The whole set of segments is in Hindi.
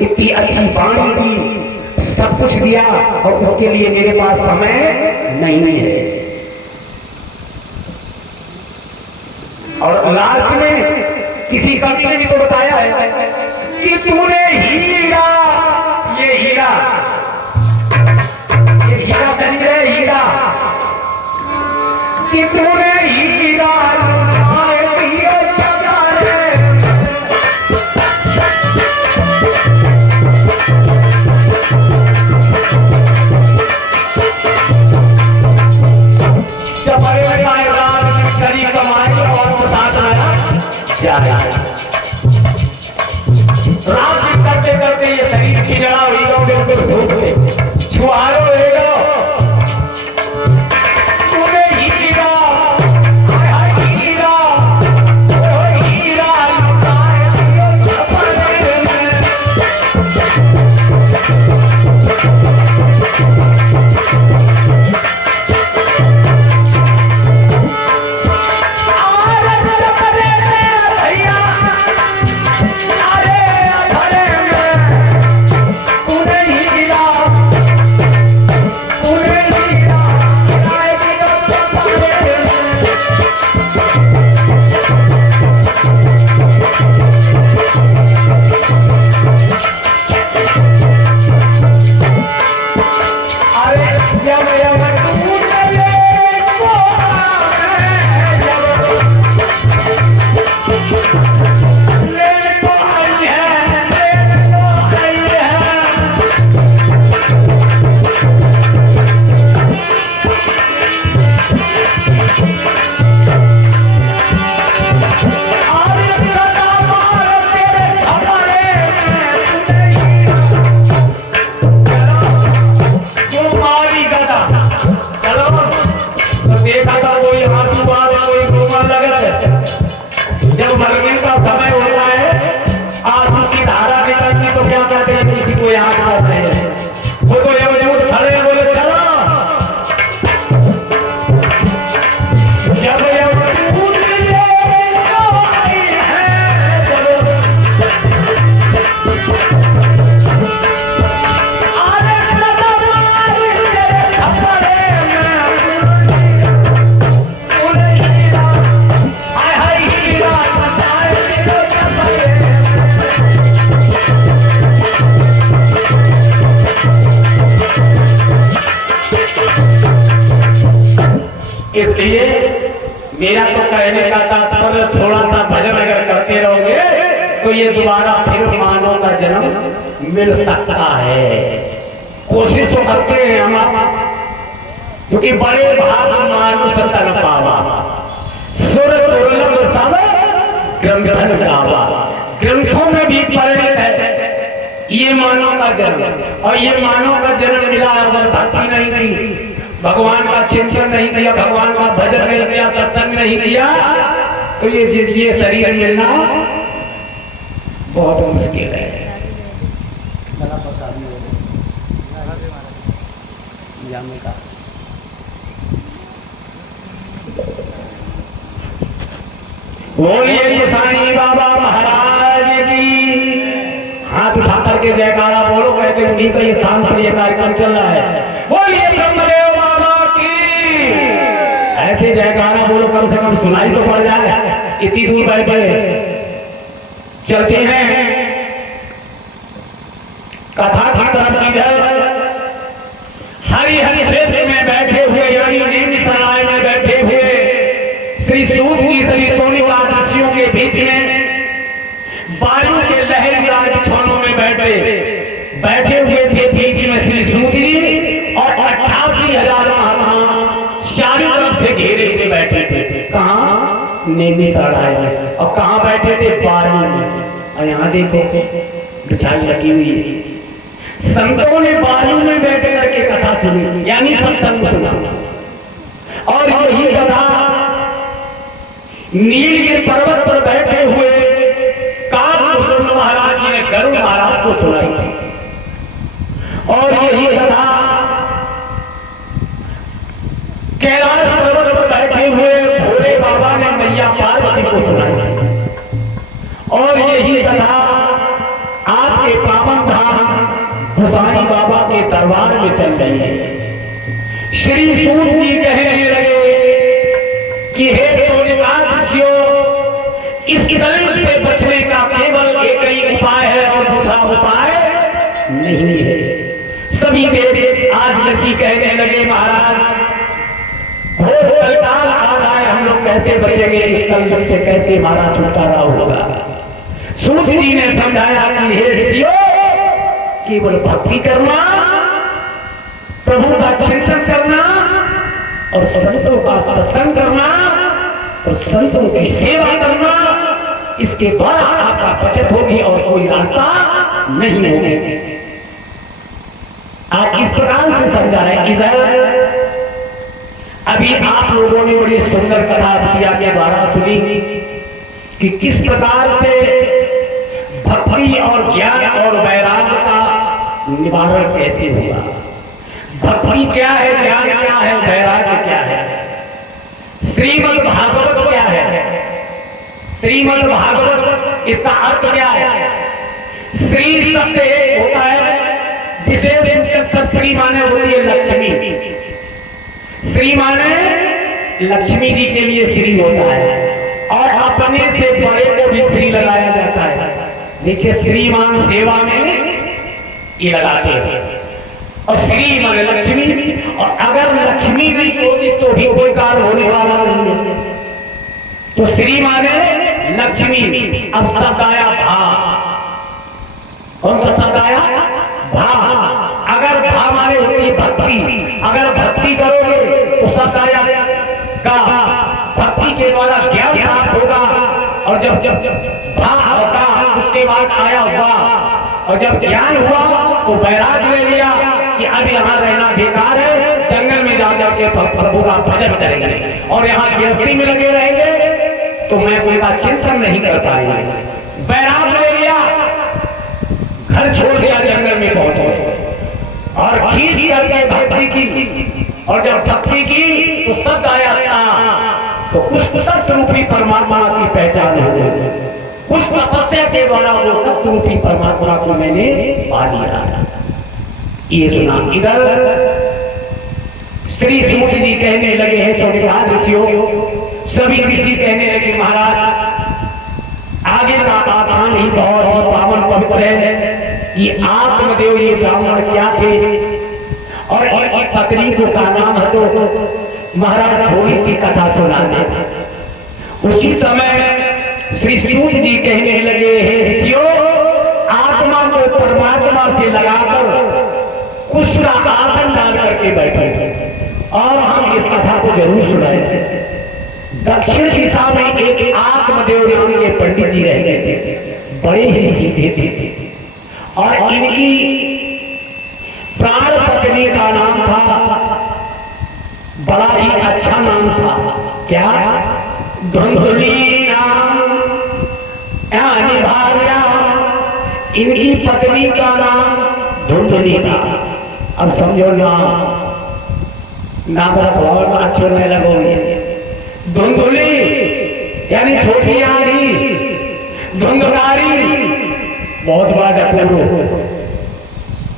इतनी अच्छी वाणी दी, सब कुछ दिया, और उसके लिए मेरे पास समय नहीं है। और लास्ट में किसी कवि ने भी तो बताया है कि तूने हीरा, ये हीरा, ये हीरा शरीर है, हीरा, कि तूने हीरा लुटाए दिया जगाए। जब बड़े करी कमाए और साथ आया जाए। राम जी करते करते ये शरीर की जड़ा हुई तो बिल्कुल धूप छुआरो रहेगा। तूने हीरा, हाय हाय हीरा, ओ हीरा लुटाए दिया छपरे में। इसलिए मेरा तो कहने का तात्पर्य, थोड़ा सा भजन अगर करते रहोगे तो ये दोबारा फिर मानव का जन्म मिल सकता है। कोशिश तो करते हैं हम, क्योंकि बड़े भाग मानुष तन पावा, सुर दुर्लभ सब ग्रंथन गावा। ग्रंथों में भी परिणित है ये मानव का जन्म, और ये मानव का जन्म मिला अगर भक्ति नहीं दी, भगवान का चिंतन नहीं किया, भगवान का भजन नहीं किया, सत्संग नहीं किया, तो ये शरीर मिलना बहुत मुश्किल है। बोलिए साईं बाबा महाराज की। हाथ उठा करके जयकारा बोलो, कहते उन्हीं का ये स्थान पर ये कार्यक्रम चल रहा है। बोलिए ब्रह्मदेव बाबा की। ऐसे जयकारा बोलो, कम से कम सुनाई तो पड़ जाए। इतनी दूर बैठे चलते हैं कथा की तरफ सीधे। हरि हरि क्षेत्र में बैठे हुए, यानी नीम सराय में बैठे हुए श्री सूत की सभी सोनिका ऋषियों के बीच में वायु के लहरीदार बिछौनों में बैठे हुए थे। बीच में श्री सूत जी और 88,000 महात्मा चारों तरफ से घेरे हुए बैठे थे। कहाँ? नेमी सराय में। और कहाँ बैठे थे? वायु में। और यहाँ देखो बिछाई लगी हुई है। संतों ने वायु में बैठ करके कथा सुनी, यानी सत्संग सुना। और यही कथा नीलगिरी पर्वत पर बैठे हुए कालभूषण महाराज जी ने गरुड़ महाराज को सुनाई थी। और यही कथा कैलाश पर्वत पर बैठे हुए भोले बाबा ने मैया पार्वती को सुनाई थी। और यही कथा आपके पावन दरबार में चल रही है। श्री सूत जी कहने लगे कि हे सोनिकाद ऋषियों, इस कलयुग से बचने का केवल एक ही उपाय है और दूसरा उपाय नहीं है। सभी देव आज ऋषि कहने लगे महाराज घोर कलकाल आ रहा है, हम लोग कैसे बचेंगे, इस कलयुग से कैसे हमारा छुटकारा होगा। सूत जी ने समझाया कि हे ऋषियों, केवल भक्ति करना, प्रभु का चिंतन करना और संतों का सत्संग करना और संतों की सेवा करना, इसके द्वारा आपका बचत होगी और कोई रास्ता नहीं होगी। आप इस प्रकार से समझाएं। इधर अभी आप लोगों ने बड़ी सुंदर कथा प्रिया के द्वारा सुनी कि किस प्रकार से भक्ति और ज्ञान और वैराग्य का निवारण कैसे हुआ। भक्ति क्या है, ज्ञान क्या है, वैराग्य क्या है। श्रीमद् भागवत क्या है, श्रीमद् भागवत इसका अर्थ क्या है। श्री शब्द एक होता है, विशेष सूचक शब्द श्री माने होती है लक्ष्मी। श्री माने लक्ष्मी जी के लिए श्री होता है और अपने से बड़े को भी श्री लगाया जाता है, जैसे श्रीमान सेवा में ये लगाते हैं। और श्री माने लक्ष्मी, और अगर लक्ष्मी नहीं होगी तो भी कोई कार्य होने वाला नहीं है। तो श्री माने लक्ष्मी। अब शब्द आया भा, कौन सा शब्द आया, भा। अगर भा माने होती है भक्ति, अगर भक्ति करोगे तो शब्द आया का, भक्ति के द्वारा ज्ञान प्राप्त होगा। और जब भा होगा उसके बाद आया हुआ, और जब ज्ञान हुआ तो वैराग्य ले लिया कि अब यहाँ रहना बेकार है, जंगल में जा जाके प्रभु का भजन करेंगे और यहाँ गृहस्थी में लगे रहेंगे तो मैं उनका चिंतन नहीं कर पाएंगे। वैराग्य ले लिया, घर छोड़ दिया, जंगल में पहुंचे और खींच करके भक्ति की। और जब भक्ति की तो शब्द आया था, तो उस तत्व रूपी परमात्मा की पहचान हो गई। उस तपस्या के द्वारा वो तत्व रूपी परमात्मा को मैंने पा लिया। ये सुना। इधर श्री सूत जी कहने लगे हैं सोनिकाद ऋषियों, सभी ऋषि कहने लगे महाराज आगे का आखान ही बहुत ही पावन पवित्र है। ये आत्मदेव ये ब्राह्मण क्या थे और इनकी पत्नी को का नाम है, तो महाराज थोड़ी सी कथा सुना दे। उसी समय श्री सूत जी कहने लगे हे ऋषियों, आत्मा को परमात्मा से लगाकर उसका आसन डाल करके बैठे और हम इस कथा को जरूर सुनाए। दक्षिण दिशा में एक आत्मदेव नाम के पंडित जी रहते थे, बड़े ही सीधे थे और इनकी प्राण पत्नी का नाम था, बड़ा ही अच्छा नाम था, क्या, धुंधुली नाम, यानी भार्या। इनकी पत्नी का नाम धुंधुली था। अब समझो नाम रखवाओ ना अच्छे नहीं लगोगे। धुंधुली यानी छोटी आंधी, धुंधकारी, बहुत बार अपने।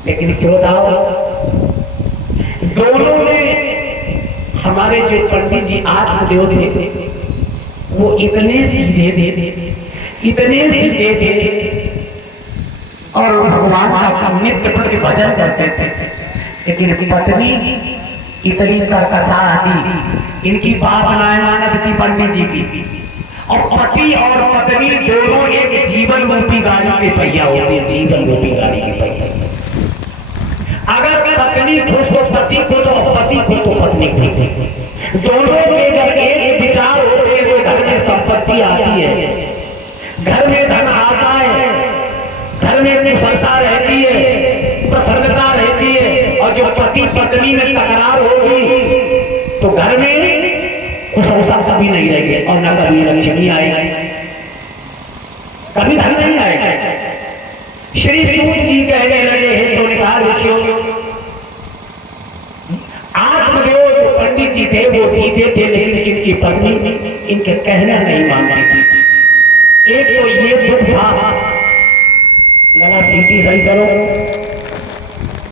लेकिन श्रोताओ, दोनों में हमारे जो पंडित जी आत्मदेव थे वो इतने सीधे थे, इतने सीधे थे और भगवान का नित्य प्रति भजन करते थे। लेकिन पत्नी इतनी कर्कशा आती, इनकी बात नायमानव थी पंडित जी की। और पति और पत्नी दोनों एक जीवन रूपी गाड़ी के पहिया होते, जीवन रूपी गाड़ी के पहिया। अगर पत्नी खुश तो पति खुश और पति खुश तो पत्नी खुश। दोनों के जब एक विचार होते हैं तो घर में संपत्ति आती है, घर में धन आता है, घर में कुशलता रहती है, प्रसन्नता रहती है। और जब पति पत्नी में तकरार होगी तो घर में कुशलता कभी नहीं रहेगी और न कभी लक्ष्मी आएगी, कभी धन नहीं आएगा। श्री सूत जी कहने लगे हैं सोनिकाद ऋषियों, आत्मदेव जो पंडित जी थे वो सीधे थे, लेकिन इनकी पत्नी इनके कहना नहीं मानती थी। एक तो ये दुख था, लगा सीटी सही करो,